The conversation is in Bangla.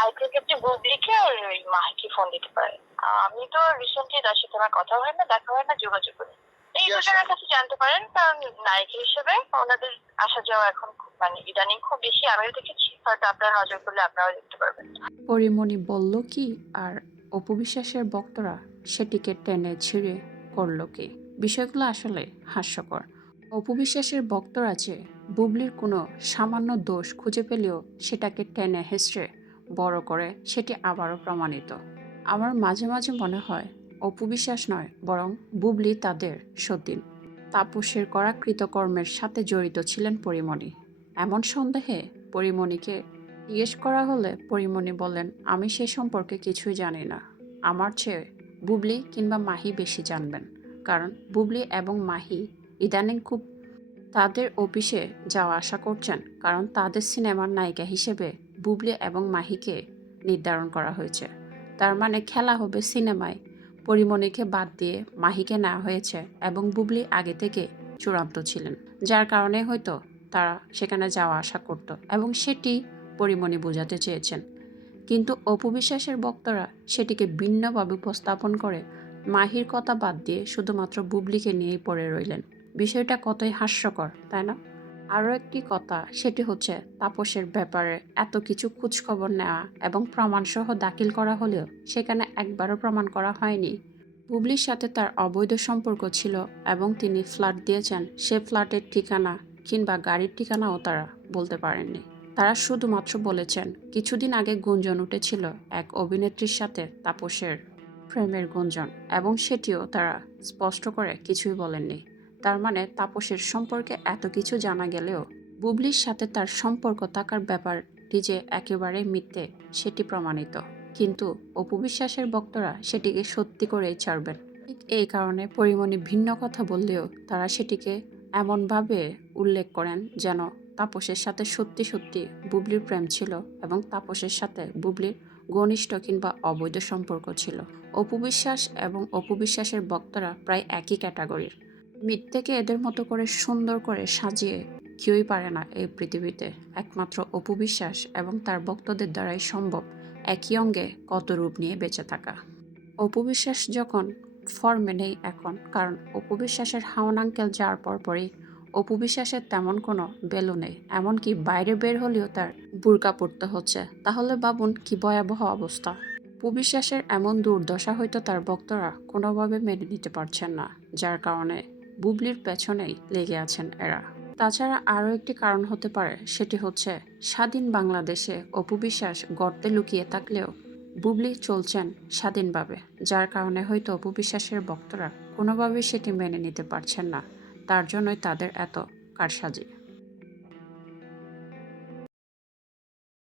আই থিংক আপনি বুবলিকে আর ওই মাহিকে ফোন দিতে পারেন। আমি তো রিসেন্টলি তার সাথে আমার কথা হয় না, দেখা হয় না, যোগাযোগ করি। এই দুজনের কাছে জানতে পারেন, কারণ নায়িকা হিসেবে ওনাদের আসা যাওয়া এখন মানে ইদানিং খুব বেশি আমিও দেখেছি, হয়তো আপনার নজর করলে আপনারাও দেখতে পারবেন। পরিমণি বলল কি, আর অপু বিশ্বাসের ভক্তরা সেটিকে টেনে ছিঁড়ে করল কি? বিষয়গুলো আসলে হাস্যকর। অপু বিশ্বাসের ভক্তরা যে বুবলির কোনো সামান্য দোষ খুঁজে পেলেও সেটাকে টেনে হেঁচড়ে বড় করে, সেটি আবারও প্রমাণিত। আমার মাঝে মাঝে মনে হয় অপু বিশ্বাস নয়, বরং বুবলি তাদের সতীন। তাপসের করা কৃতকর্মের সাথে জড়িত ছিলেন পরিমণি। এমন সন্দেহে পরিমণিকে জিজ্ঞেস করা হলে পরিমণি বলেন, আমি সে সম্পর্কে কিছুই জানি না। আমার চেয়ে বুবলি কিংবা মাহি বেশি জানবেন, কারণ বুবলি এবং মাহি ইদানিং খুব তাদের অফিসে যাওয়া আসা করছেন, কারণ তাদের সিনেমার নায়িকা হিসেবে বুবলি এবং মাহিকে নির্ধারণ করা হয়েছে। তার মানে খেলা হবে সিনেমায় পরিমণিকে বাদ দিয়ে মাহিকে নেওয়া হয়েছে, এবং বুবলি আগে থেকে চূড়ান্ত ছিলেন, যার কারণে হয়তো তারা সেখানে যাওয়া আসা করত, এবং সেটি পরিমণি বোঝাতে চেয়েছেন। কিন্তু অপু বিশ্বাসের ভক্তরা সেটিকে ভিন্নভাবে উপস্থাপন করে মাহির কথা বাদ দিয়ে শুধুমাত্র বুবলিকে নিয়েই পড়ে রইলেন। বিষয়টা কতই হাস্যকর, তাই না? আরও একটি কথা, সেটি হচ্ছে তাপসের ব্যাপারে এত কিছু খোঁজখবর নেওয়া এবং প্রমাণসহ দাখিল করা হলেও সেখানে একবারও প্রমাণ করা হয়নি বুবলির সাথে তার অবৈধ সম্পর্ক ছিল, এবং তিনি ফ্ল্যাট দিয়েছেন, সে ফ্ল্যাটের ঠিকানা কিংবা গাড়ির ঠিকানাও তারা বলতে পারেননি। তারা শুধুমাত্র বলেছেন কিছুদিন আগে গুঞ্জন উঠেছিল এক অভিনেত্রীর সাথে তাপসের প্রেমের গুঞ্জন, এবং সেটিও তারা স্পষ্ট করে কিছুই বলেননি। তার মানে তাপসের সম্পর্কে এত কিছু জানা গেলেও বুবলির সাথে তার সম্পর্ক থাকার ব্যাপারটি যে একেবারে মিথ্যে সেটি প্রমাণিত। কিন্তু অপু বিশ্বাসের ভক্তরা সেটিকে সত্যি করেই ছাড়বেন। ঠিক এই কারণে পরিমণি ভিন্ন কথা বললেও তারা সেটিকে এমনভাবে উল্লেখ করেন যেন তাপসের সাথে সত্যি সত্যি বুবলির প্রেম ছিল, এবং তাপসের সাথে বুবলির ঘনিষ্ঠ কিংবা অবৈধ সম্পর্ক ছিল। অপু বিশ্বাস এবং অপু বিশ্বাসের ভক্তরা প্রায় একই ক্যাটাগরির। মিথ্যেকে এদের মতো করে সুন্দর করে সাজিয়ে কেউই পারে না এই পৃথিবীতে। একমাত্র অপু বিশ্বাস এবং তার ভক্তদের দ্বারাই সম্ভব একই অঙ্গে কত রূপ নিয়ে বেঁচে থাকা। অপু বিশ্বাস যখন ফর্মে নেই এখন, কারণ অপু বিশ্বাসের হাওন আঙ্কেল যাওয়ার পরপরই অপু বিশ্বাসের তেমন কোনো ভ্যালু নেই, এমনকি বাইরে বের হলেও তার বুরকা পড়তে হচ্ছে। তাহলে ভাবুন কি ভয়াবহ অবস্থা। অপু বিশ্বাসের এমন দুর্দশা হয়তো তার ভক্তরা কোনোভাবে মেনে নিতে পারছেন না, যার কারণে বুবলির পেছনেই লেগে আছেন এরা। তাছাড়া আরও একটি কারণ হতে পারে, সেটি হচ্ছে স্বাধীন বাংলাদেশে অপু বিশ্বাস গর্তে লুকিয়ে থাকলেও বুবলি চলছেন স্বাধীনভাবে, যার কারণে হয়তো অপু বিশ্বাসের ভক্তরা কোনোভাবেই সেটি মেনে নিতে পারছেন না। তার জন্যই তাদের এত কারসাজি।